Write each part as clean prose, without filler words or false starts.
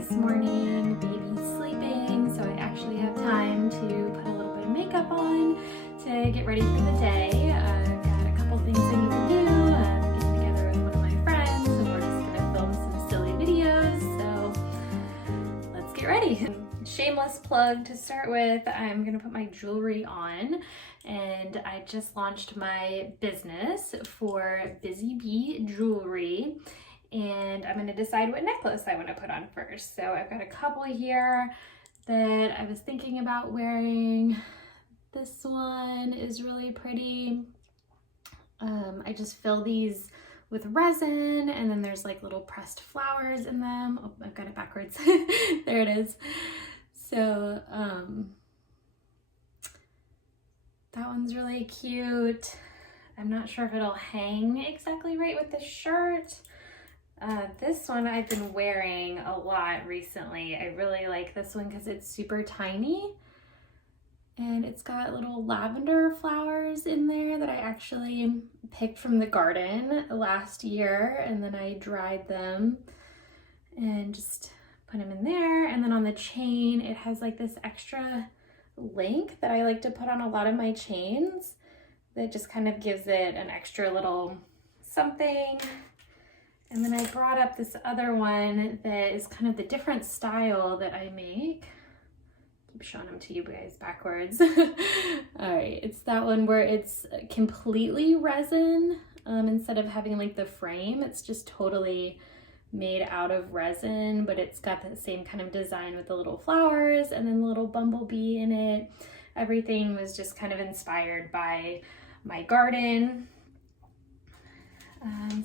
this morning. Baby's sleeping, so I actually have time to put a little bit of makeup on to get ready for the day. I've got a couple things I need to do. I'm getting together with one of my friends and we're just gonna film some silly videos, so let's get ready. Shameless plug to start with, I'm gonna put my jewelry on, and I just launched my business for Busy Bee Jewelry, and I'm gonna decide what necklace I want to put on first. So I've got a couple here that I was thinking about wearing. This one is really pretty. I just fill these with resin, and then there's like little pressed flowers in them. Oh, I've got it backwards. There it is. So that one's really cute. I'm not sure if it'll hang exactly right with the shirt. This one I've been wearing a lot recently. I really like this one because it's super tiny and it's got little lavender flowers in there that I actually picked from the garden last year, and then I dried them and just put them in there. And then on the chain, it has like this extra link that I like to put on a lot of my chains that just kind of gives it an extra little something. And then I brought up this other one that is kind of the different style that I make. Keep showing them to you guys backwards. All right, it's that one where it's completely resin. Instead of having like the frame, it's just totally made out of resin, but it's got that same kind of design with the little flowers and then the little bumblebee in it. Everything was just kind of inspired by my garden.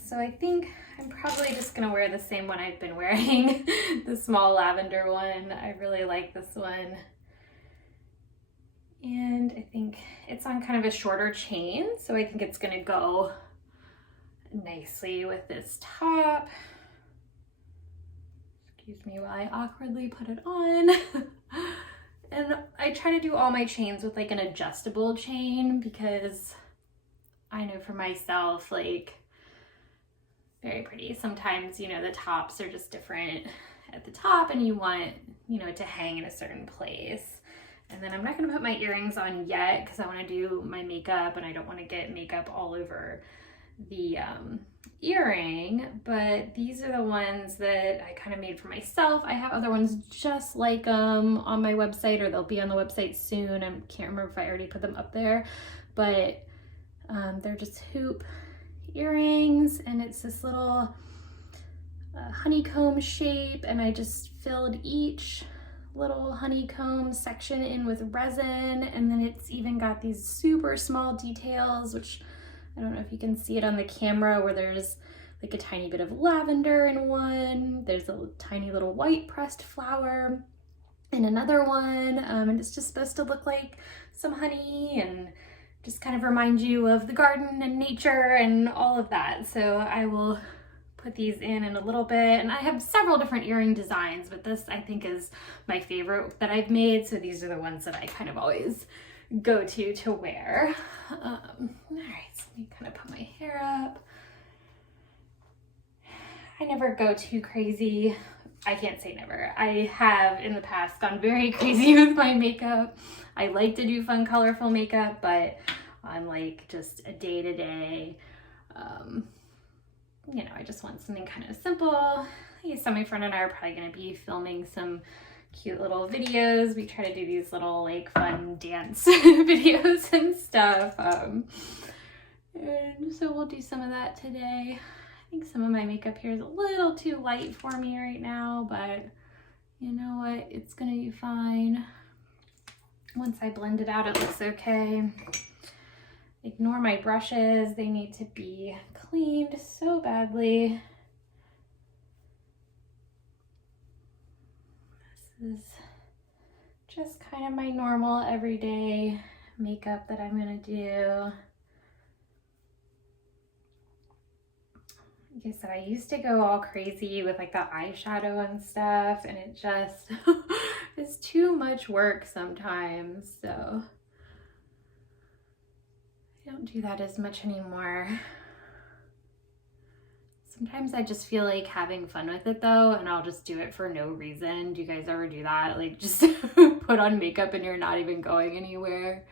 So I think I'm probably just gonna wear the same one I've been wearing, the small lavender one. I really like this one. And I think it's on kind of a shorter chain, so I think it's gonna go nicely with this top. Excuse me while I awkwardly put it on. And I try to do all my chains with like an adjustable chain because I know for myself, like, very pretty. Sometimes, you know, the tops are just different at the top and you want, you know, it to hang in a certain place. And then I'm not gonna put my earrings on yet because I wanna do my makeup and I don't wanna get makeup all over the earring, but these are the ones that I kind of made for myself. I have other ones just like them on my website, or they'll be on the website soon. I can't remember if I already put them up there, but they're just hoop earrings, and it's this little honeycomb shape, and I just filled each little honeycomb section in with resin, and then it's even got these super small details, which I don't know if you can see it on the camera, where there's like a tiny bit of lavender in one, there's a tiny little white pressed flower in another one, and it's just supposed to look like some honey and just kind of remind you of the garden and nature and all of that. So I will put these in a little bit, and I have several different earring designs, but this I think is my favorite that I've made. So these are the ones that I kind of always go to wear. All right, so let me kind of put my hair up. I never go too crazy. I can't say never. I have in the past gone very crazy with my makeup. I like to do fun, colorful makeup, but on like just a day-to-day, you know, I just want something kind of simple. So my friend and I are probably gonna be filming some cute little videos. We try to do these little like fun dance videos and stuff. And so we'll do some of that today. I think some of my makeup here is a little too light for me right now, but you know what? It's gonna be fine. Once I blend it out, it looks okay. Ignore my brushes. They need to be cleaned so badly. This is just kind of my normal everyday makeup that I'm gonna do. Like I said, I used to go all crazy with like the eyeshadow and stuff, and it just is too much work sometimes, so I don't do that as much anymore. Sometimes I just feel like having fun with it though, and I'll just do it for no reason. Do you guys ever do that? Like just put on makeup and you're not even going anywhere?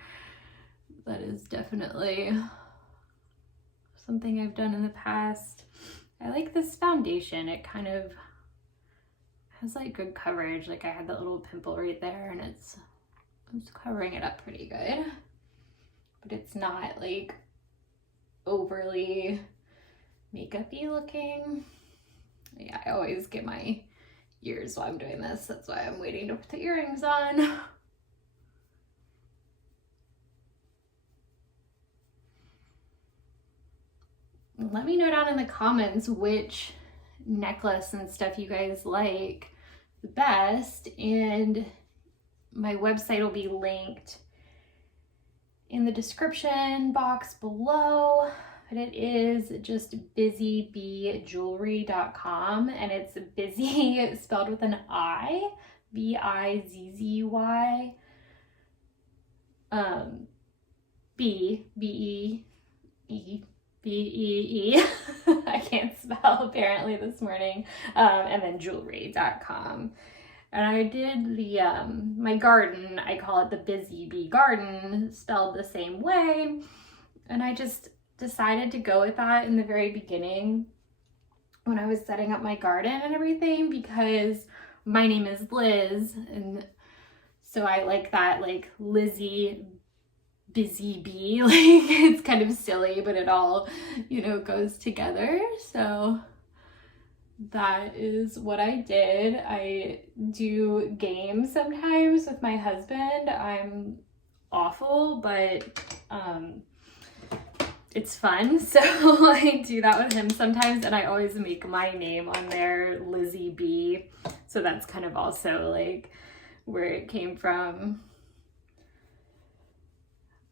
That is definitely something I've done in the past. I like this foundation. It kind of has like good coverage. Like I had that little pimple right there and it's covering it up pretty good. But it's not like overly makeup-y looking. Yeah, I always get my ears while I'm doing this. That's why I'm waiting to put the earrings on. Let me know down in the comments which necklace and stuff you guys like the best, and my website will be linked in the description box below, but it is just bizzybeejewelry.com, and it's busy spelled with an I, B-I-Z-Z-Y, B-E-E. I can't spell apparently this morning. And then jewelry.com. And I did the, my garden, I call it the Busy Bee Garden, spelled the same way. And I just decided to go with that in the very beginning when I was setting up my garden and everything, because my name is Liz. And so I like that, like Lizzie Busy Bee, like it's kind of silly, but it all, you know, goes together. So that is what I did. I do games sometimes with my husband. I'm awful, but it's fun. So I do that with him sometimes, and I always make my name on there, Lizzie B. So that's kind of also like where it came from.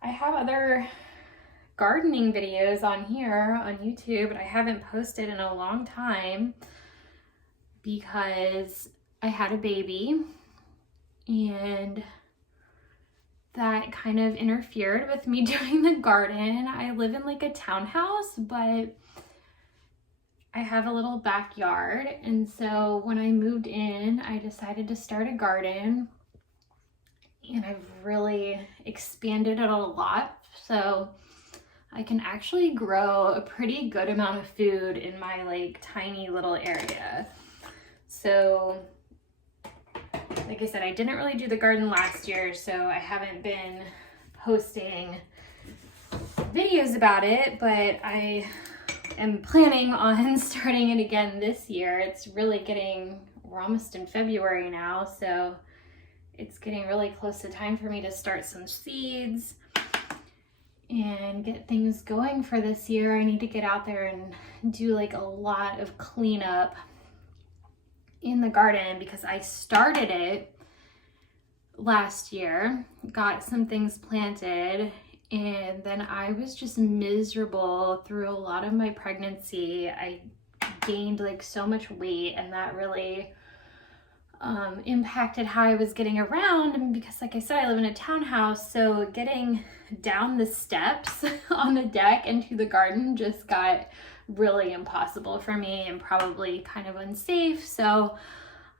I have other gardening videos on here on YouTube, but I haven't posted in a long time because I had a baby and that kind of interfered with me doing the garden. I live in like a townhouse, but I have a little backyard. And so when I moved in, I decided to start a garden. And I've really expanded it a lot, so I can actually grow a pretty good amount of food in my like tiny little area. So like I said, I didn't really do the garden last year, so I haven't been posting videos about it, but I am planning on starting it again this year. It's really we're almost in February now, so it's getting really close to time for me to start some seeds and get things going for this year. I need to get out there and do like a lot of cleanup in the garden because I started it last year, got some things planted, and then I was just miserable through a lot of my pregnancy. I gained like so much weight, and that really impacted how I was getting around. And because like I said, I live in a townhouse, so getting down the steps on the deck into the garden just got really impossible for me and probably kind of unsafe. So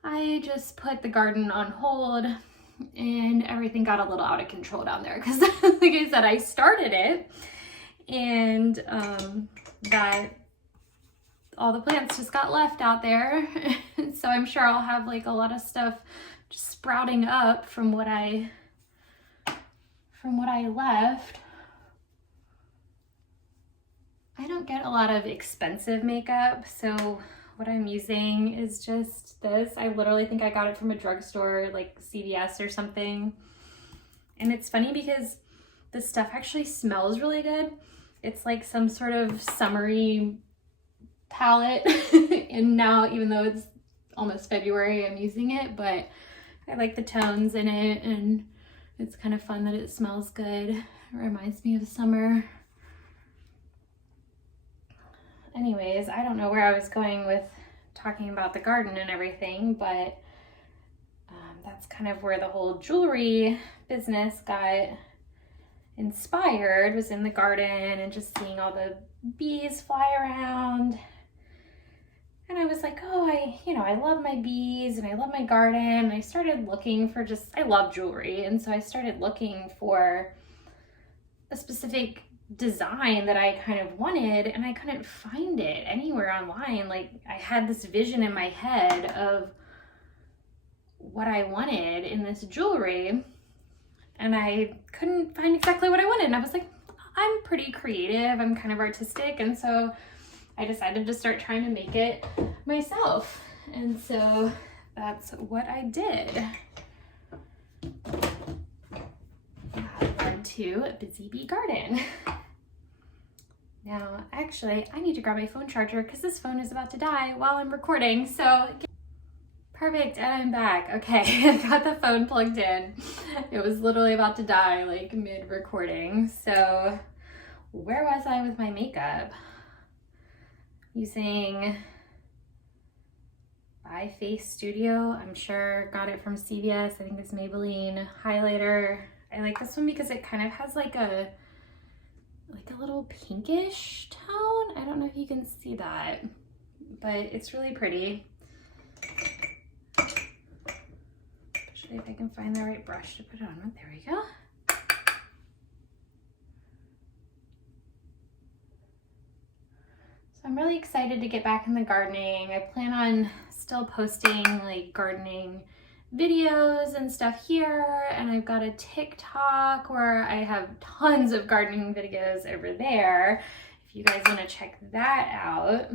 I just put the garden on hold, and everything got a little out of control down there because like I said, I started it, and that all the plants just got left out there. So I'm sure I'll have like a lot of stuff just sprouting up from what I left. I don't get a lot of expensive makeup, so what I'm using is just this. I literally think I got it from a drugstore, like CVS or something. And it's funny because this stuff actually smells really good. It's like some sort of summery palette. And now, even though it's almost February, I'm using it, but I like the tones in it, and it's kind of fun that it smells good. It reminds me of summer. Anyways, I don't know where I was going with talking about the garden and everything, but that's kind of where the whole jewelry business got inspired, was in the garden and just seeing all the bees fly around. And I was like, oh, I love my bees and I love my garden. And I started looking for I love jewelry. And so I started looking for a specific design that I kind of wanted, and I couldn't find it anywhere online. Like, I had this vision in my head of what I wanted in this jewelry, and I couldn't find exactly what I wanted. And I was like, I'm pretty creative, I'm kind of artistic, and so I decided to start trying to make it myself. And so that's what I did. That led to a Busy Bee Garden. Now, actually, I need to grab my phone charger because this phone is about to die while I'm recording. So, perfect, and I'm back. Okay, I got the phone plugged in. It was literally about to die, like mid-recording. So, where was I with my makeup? Using By Face Studio. I'm sure got it from CVS. I think it's Maybelline highlighter. I like this one because it kind of has like a little pinkish tone. I don't know if you can see that, but it's really pretty. Especially if I can find the right brush to put it on with. There we go. So I'm really excited to get back in the gardening. I plan on still posting like gardening videos and stuff here, and I've got a TikTok where I have tons of gardening videos over there if you guys want to check that out.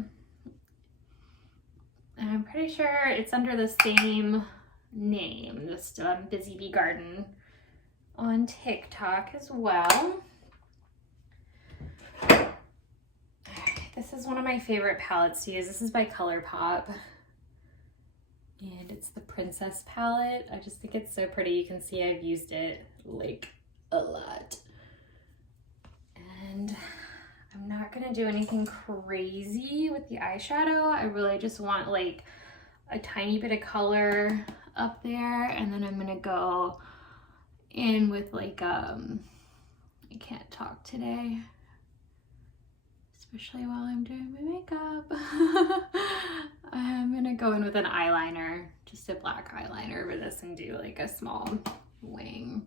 And I'm pretty sure it's under the same name, just Busy Bee Garden on TikTok as well. This is one of my favorite palettes to use. This is by ColourPop. And it's the Princess palette. I just think it's so pretty. You can see I've used it like a lot. And I'm not gonna do anything crazy with the eyeshadow. I really just want like a tiny bit of color up there. And then I'm gonna go in with like, I can't talk today, especially while I'm doing my makeup. I'm gonna go in with an eyeliner, just a black eyeliner over this, and do like a small wing.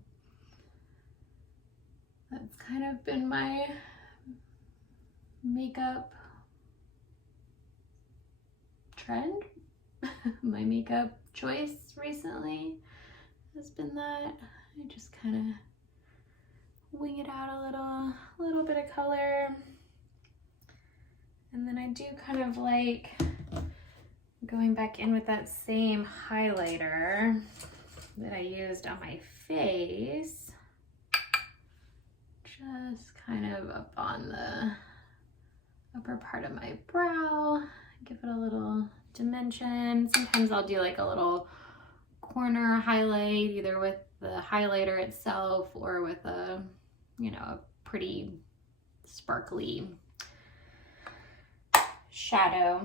That's kind of been my makeup trend. My makeup choice recently has been that. I just kind of wing it out a little bit of color. And then I do kind of like going back in with that same highlighter that I used on my face, just kind of up on the upper part of my brow, give it a little dimension. Sometimes I'll do like a little corner highlight, either with the highlighter itself or with a, a pretty sparkly shadow.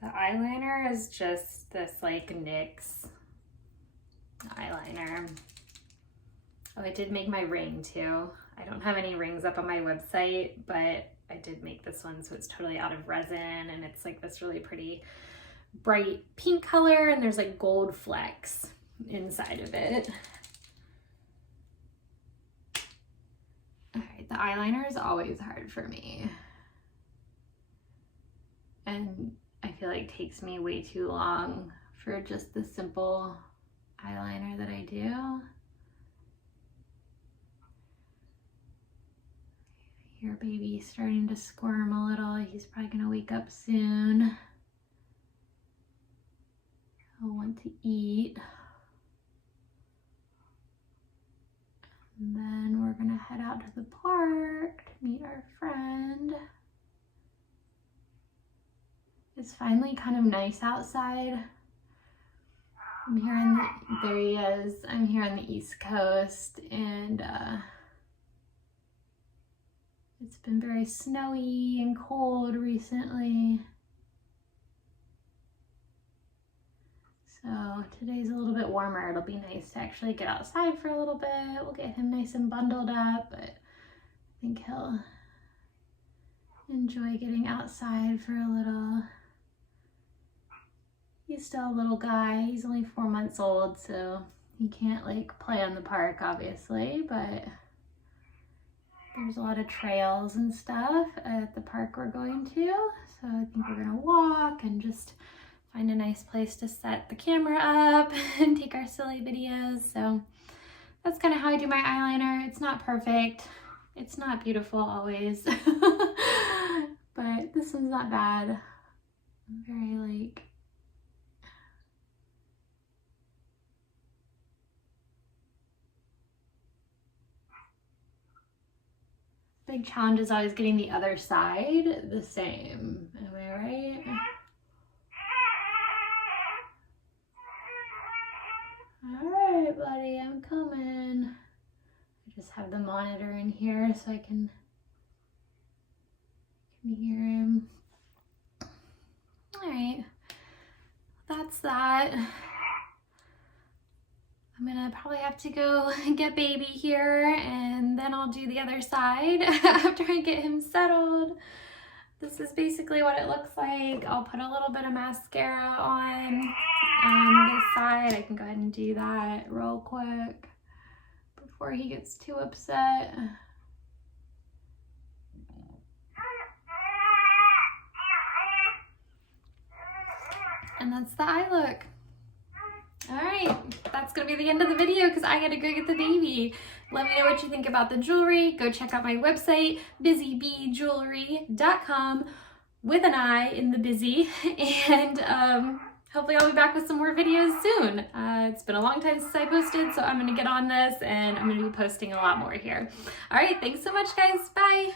The eyeliner is just this like NYX eyeliner. Oh, I did make my ring too. I don't have any rings up on my website, but I did make this one, so it's totally out of resin, and it's like this really pretty bright pink color, and there's like gold flecks inside of it. All right, the eyeliner is always hard for me, and I feel like takes me way too long for just the simple eyeliner that I do. Your baby's starting to squirm a little. He's probably gonna wake up soon. He'll want to eat. And then we're gonna head out to the park to meet our friend. It's finally kind of nice outside. I'm here there he is. I'm here on the East Coast, and it's been very snowy and cold recently. So today's a little bit warmer. It'll be nice to actually get outside for a little bit. We'll get him nice and bundled up, but I think he'll enjoy getting outside for a little. He's still a little guy. He's only 4 months old, so he can't like play on the park, obviously, but there's a lot of trails and stuff at the park we're going to. So I think we're gonna walk and just find a nice place to set the camera up and take our silly videos. So that's kind of how I do my eyeliner. It's not perfect. It's not beautiful always, but this one's not bad. I'm very like, big challenge is always getting the other side the same. Am I right? All right, buddy, I'm coming. I just have the monitor in here so I can hear him. All right, that's that. I'm gonna probably have to go get baby here, and then I'll do the other side after I get him settled. This is basically what it looks like. I'll put a little bit of mascara on this side. I can go ahead and do that real quick before he gets too upset. And that's the eye look. All right, that's gonna be the end of the video because I gotta go get the baby. Let me know what you think about the jewelry. Go check out my website, busybeejewelry.com, with an I in the busy. And hopefully I'll be back with some more videos soon. It's been a long time since I posted, so I'm gonna get on this and I'm gonna be posting a lot more here. All right, thanks so much, guys. Bye.